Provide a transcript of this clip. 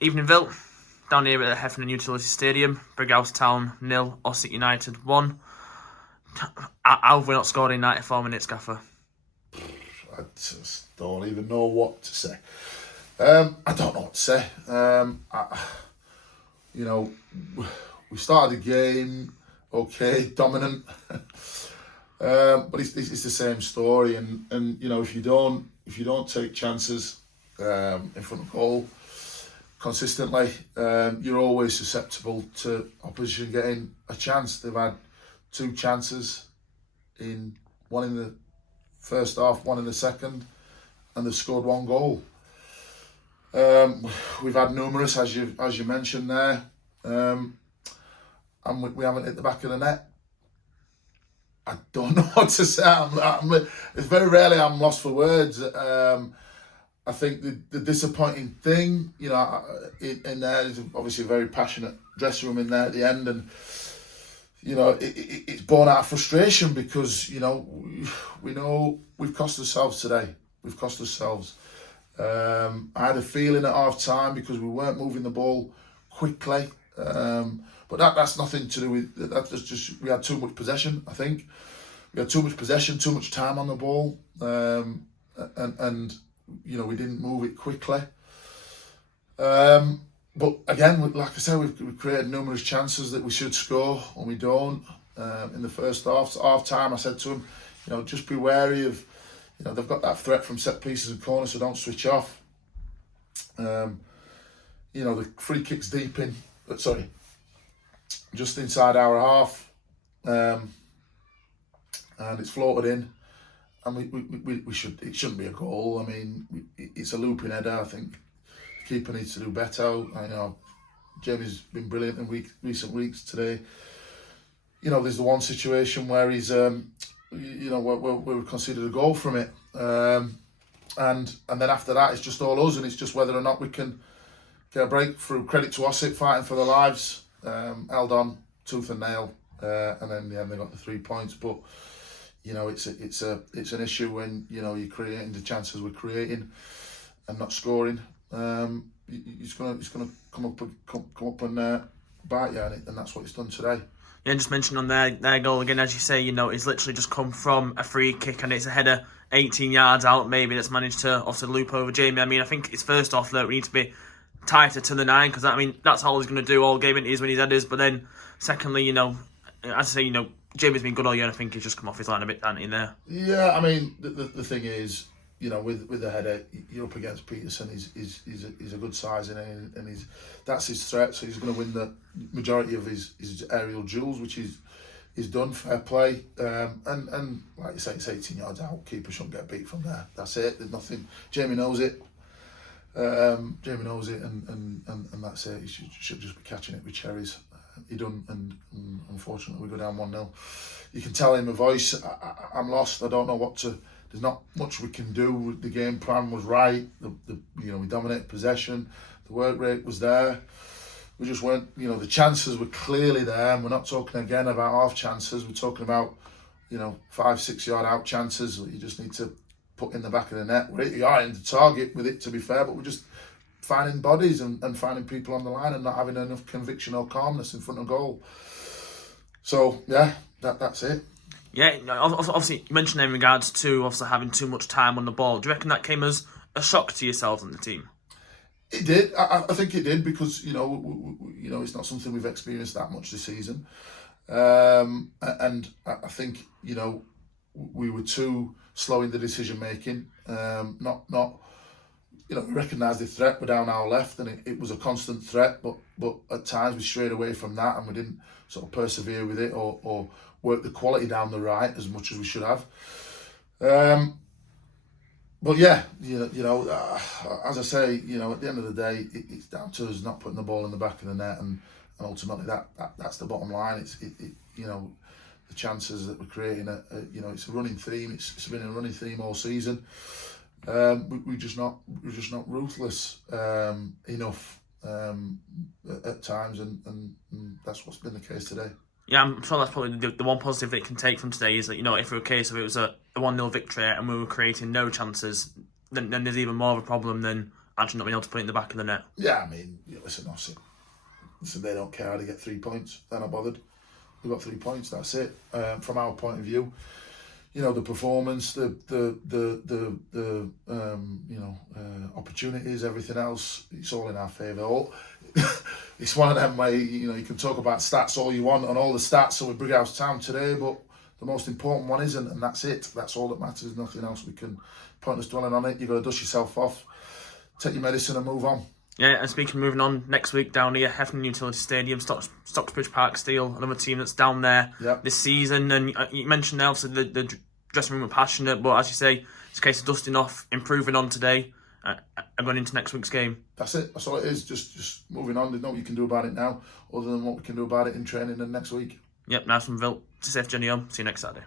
Evening Ville, down here at the Heffernan Utility Stadium. Brighouse Town 0, Ossett United 1. How have we not scored in 94 minutes, Gaffer? I just don't even know what to say. I don't know what to say. We started the game okay, dominant, but it's the same story. And if you don't take chances in front of goal consistently, you're always susceptible to opposition getting a chance. They've had 2 chances, one in the first half, one in the second, and they've scored 1 goal. We've had numerous, as you mentioned there, and we haven't hit the back of the net. I don't know what to say. It's very rarely I'm lost for words. I think the disappointing thing, in there is obviously a very passionate dressing room in there at the end, and it's born out of frustration because we know we've cost ourselves today. We've cost ourselves. I had a feeling at half time because we weren't moving the ball quickly, but that's nothing to do with that. Just we had too much possession. I think we had too much possession, too much time on the ball, and we didn't move it quickly. But again, like I said, we've created numerous chances that we should score, and we don't. In the first half time, I said to him, just be wary of, they've got that threat from set pieces and corners, so don't switch off. The free kicks deep in, just inside our half, and it's floated in, and we should. It shouldn't be a goal. I mean, it's a looping header. I think the keeper needs to do better. I know Jamie's been brilliant in recent weeks. Today, there's the one situation where he's, where we conceded a goal from it, and then after that it's just all us, and it's just whether or not we can get a breakthrough. Credit to Ossett fighting for their lives, held on tooth and nail, and then in the end they got the 3 points. But it's an issue when you're creating the chances we're creating and not scoring. It's gonna come up and bite you, and that's what it's done today. Yeah, and just mentioned on their goal again, as you say, it's literally just come from a free kick, and it's a header 18 yards out maybe that's managed to obviously loop over Jamie. I mean, I think it's first off that we need to be tighter to the 9, because that's all he's going to do all game, is when he's headers. But then secondly, as I say, Jamie's been good all year, and I think he's just come off his line a bit, hasn't he, there? Yeah, I mean, the thing is, with the header, you're up against Peterson. He's a good size, and that's his threat. So he's going to win the majority of his aerial duels, which he's done. Fair play, and like you say, it's 18 yards out. Keeper shouldn't get beat from there. That's it. There's nothing. Jamie knows it. And that's it. He should just be catching it with cherries. He done, and unfortunately we go down 1-0. You can tell in my voice, I'm lost. I don't know what to. There's not much we can do. The game plan was right. We dominated possession. The work rate was there. We just weren't. The chances were clearly there. And we're not talking again about half chances. We're talking about 5-6 yard out chances that you just need to put in the back of the net. We are in the target with it, to be fair, but we're just finding bodies and finding people on the line and not having enough conviction or calmness in front of goal. So yeah, that's it. Yeah, obviously you mentioned in regards to obviously having too much time on the ball. Do you reckon that came as a shock to yourselves and the team? It did. I think it did, because it's not something we've experienced that much this season, and I think we were too slow in the decision making. We recognised the threat. We're down our left, and it was a constant threat. But at times we strayed away from that, and we didn't sort of persevere with it or work the quality down the right as much as we should have. But yeah, as I say, at the end of the day, it's down to us not putting the ball in the back of the net, and ultimately that's the bottom line. It's the chances that we're creating. It's a running theme. It's been a running theme all season. We're just not ruthless enough at times, and that's what's been the case today. Yeah, I'm sure that's probably the one positive they can take from today, is that, if it were a case of it was a 1-0 victory and we were creating no chances, then there's even more of a problem than actually not being able to put it in the back of the net. Yeah, I mean, listen, Ossett. Listen, they don't care how to get 3 points. They're not bothered. We've got 3 points. That's it. From our point of view, you know, the performance, the opportunities, everything else, it's all in our favour. It's one of them where, you know, you can talk about stats all you want and all the stats are with Brighouse Town today, but the most important one isn't, and that's it. That's all that matters. Nothing else. We can pointless dwelling on it. You've got to dust yourself off, take your medicine and move on. Yeah, and speaking of moving on, next week down here, Heffernan Utility Stadium, Stocksbridge Park Steel, another team that's down there this season. And you mentioned also the dressing room were passionate, but as you say, it's a case of dusting off, improving on today, and going into next week's game. That's it. That's all it is. Just moving on. There's nothing you can do about it now, other than what we can do about it in training and next week. Yep, nice one, Vill. It's a safe journey home. See you next Saturday.